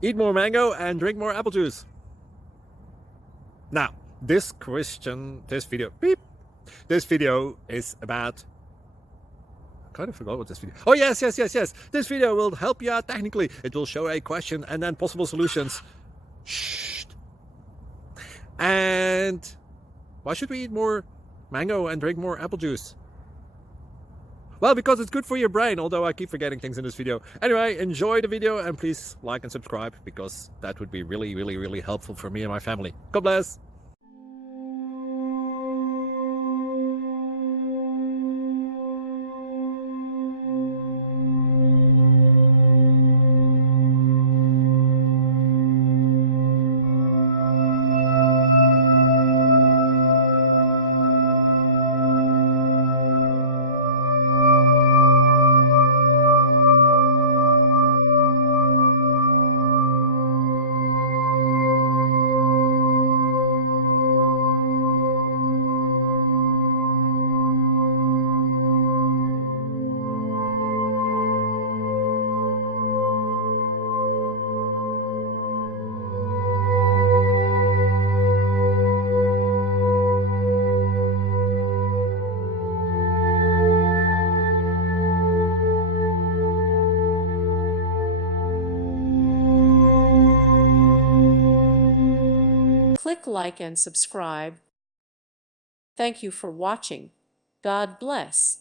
Eat more mango and drink more apple juice. Now, this video is about, I kind of forgot what this video. Oh, yes. This video will help you out technically. It will show a question and then possible solutions. Shh. And why should we eat more mango and drink more apple juice? Well, because it's good for your brain, although I keep forgetting things in this video. Anyway, enjoy the video and please like and subscribe, because that would be really helpful for me and my family. God bless. Click like and subscribe. Thank you for watching. God bless.